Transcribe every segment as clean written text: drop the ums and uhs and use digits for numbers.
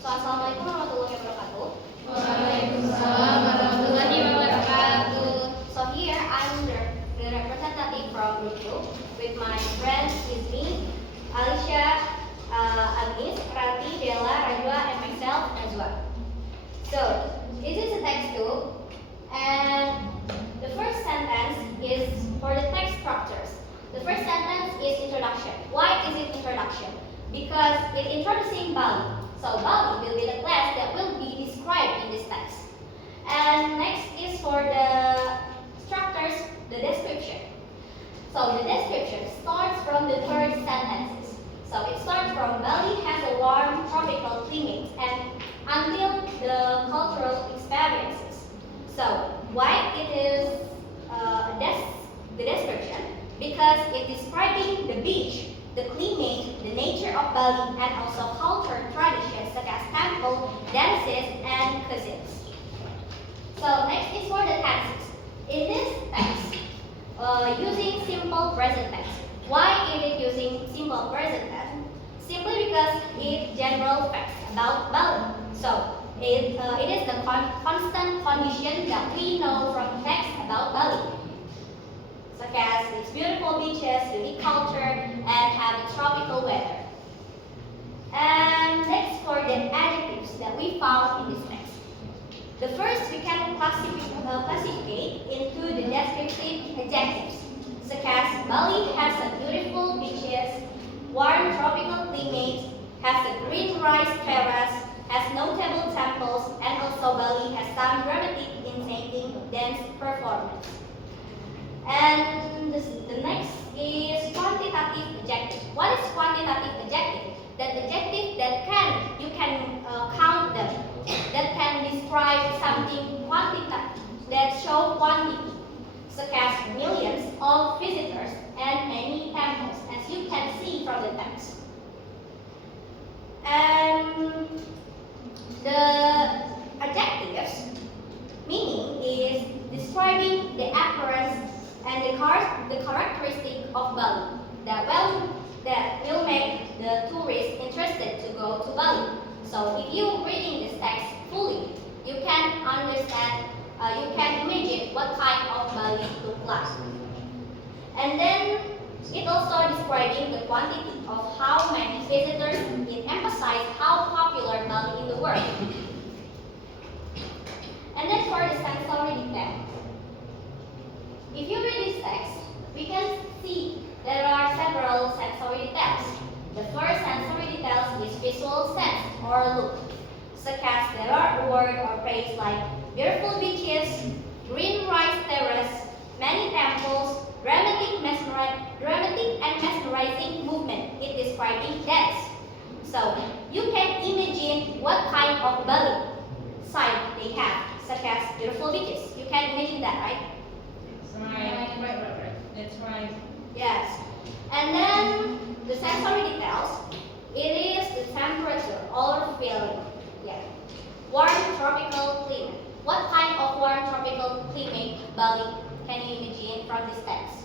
So, Assalamualaikum warahmatullahi wabarakatuh. Waalaikumsalam warahmatullahi wabarakatuh. So here I'm the representative from Group Group with my friends with me, Alicia, Agnes, Rati, Della, Rajwa, and myself as well. So this is a text too, and the first sentence is for the text structures. The first sentence is introduction. Why is it introduction? Because it's introducing Bali. So Bali will be the place that will be described in this text. And next is for the structures, the description. So the description starts from the third sentences. So it starts from Bali has a warm tropical climate and until the cultural experiences. So why it is the description? Because it's describing the beach, the climate, the nature of Bali, and also culture traditions such as temple, dances, and cuisines. So next is for the tenses. In this text, using simple present tense. Why is it using simple present tense? Simply because it general facts about Bali. So it is the constant condition that we know from text about Bali, such as its beautiful beaches, unique culture, and have a tropical weather. And next for the adjectives that we found in this text. The first we can classify into the descriptive adjectives, such as Bali has a beautiful beaches, warm tropical climate, has a green rice terrace, has notable temples, and also Bali has some dramatic, enchanting dance performance. And the next is quantitative adjective. What is quantitative adjective? That adjective that you can count them, that can describe something quantitative, that show quantity, such as millions of visitors and many temples, as you can see from the text. And the adjectives meaning is describing the appearance and the characteristic of Bali that will make the tourist interested to go to Bali. So if you reading this text fully, you can understand, you can imagine what kind of Bali look like. And then it also describing the quantity of how many visitors. It emphasizes how popular Bali in the world. And then for the sensory detail. If you read this text, we can see there are several sensory details. The first sensory details is visual sense or look, such as there are words or phrases like beautiful beaches, green rice terrace, many temples, dramatic and mesmerizing movement. It describing dance. So you can imagine what kind of Bali site they have, such as beautiful beaches. You can imagine that, right? Right. That's right. Yes. And then the sensory details, it is the temperature or feeling. Yeah. Warm tropical climate. What kind of warm tropical climate Bali can you imagine from this text?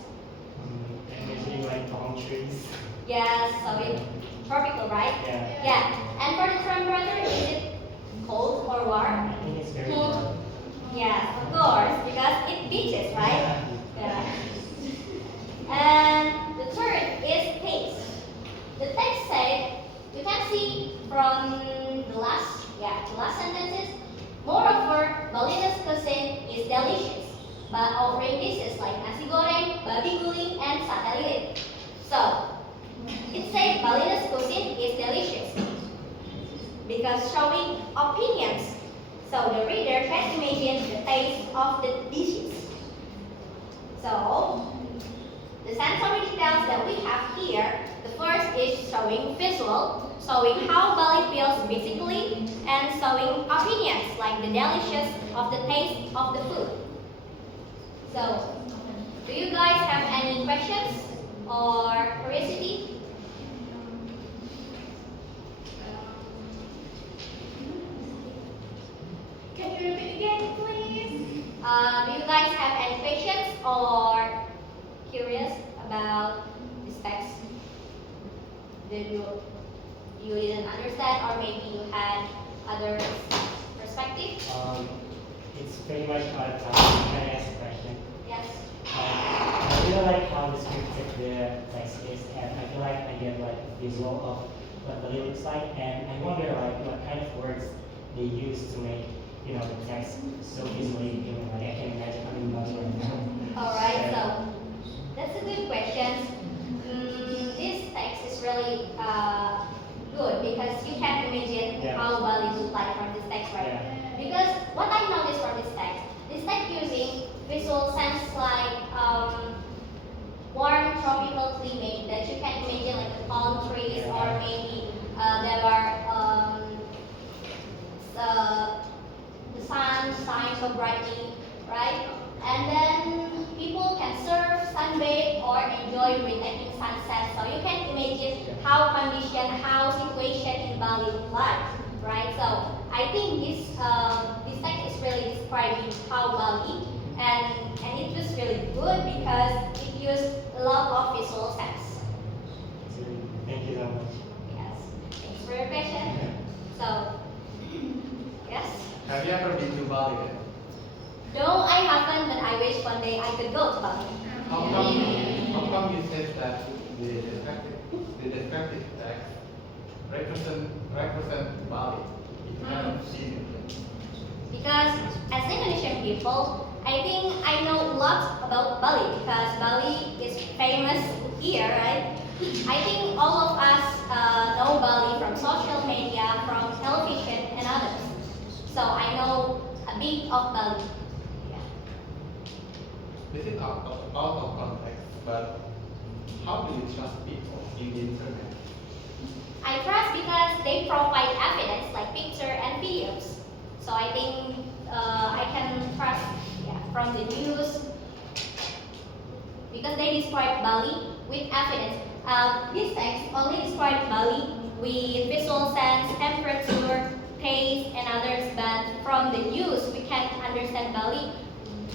Usually like palm trees. Yes, so it's tropical, right? Yeah. And for the temperature, is it cold or warm? I think it's very warm. Yes, of course, because it beaches, right? Yeah. And the third is taste. The text said, you can see from the last sentences, moreover, Balinese cuisine is delicious, but offering dishes like nasi goreng, babi guling, and sate lilit. So, it said Balinese cuisine is delicious because showing opinions. So the reader can imagine the taste of the dishes. So, the sensory details that we have here, the first is showing visual, showing how Bali feels physically, and showing opinions like the delicious of the taste of the food. So, do you guys have any questions or curiosity? Can you repeat again, please? Do you guys have any questions or curious about this text? Did you didn't understand, or maybe you had other perspective? It's pretty much out of time. Can I ask a question? Yes. I really like how descriptive the text is, and I feel like I get like a visual of what the lyrics like, and I wonder like what kind of words they use to make the text so visually appealing. Like I can imagine I'm not right now. All right. So that's a good question. This text is really good because you can imagine Yeah. how Bali look like from this text, right? Yeah. Because what I noticed from this text using visual sense like warm tropical climate that you can imagine like the palm trees Yeah. or maybe there are the sun shines so brightly, right? And then people can surf, sunbathe, or enjoy breathtaking sunset. So you can imagine how condition, how situation in Bali look like, right? So I think this text is really describing how Bali, and it was really good because it used a lot of visual sense. So, thank you so much. Yes, thanks for your question. So, yes. Have you ever been to Bali yet? No, I haven't, but I wish one day I could go to Bali. How come you said that the descriptive text represent Bali if you haven't seen it? Because as Indonesian people, I think I know a lot about Bali because Bali is famous here, right? I think all of us know Bali from social media, from television, and others. So I know a bit of Bali. Yeah. This is out of context, but how do you trust people in the internet? I trust because they provide evidence like picture and videos. So I think I can trust from the news because they describe Bali with evidence. This text only describes Bali with visual sense, temperature, taste, and others, but from the news we can understand Bali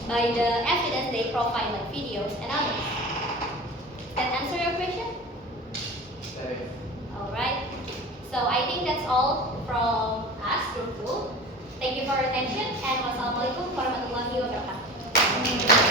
by the evidence they provide like videos and others. That answer your question? That is, Alright. So I think that's all from us, Group 2. Thank you for your attention and wassalamualaikum warahmatullahi wabarakatuh.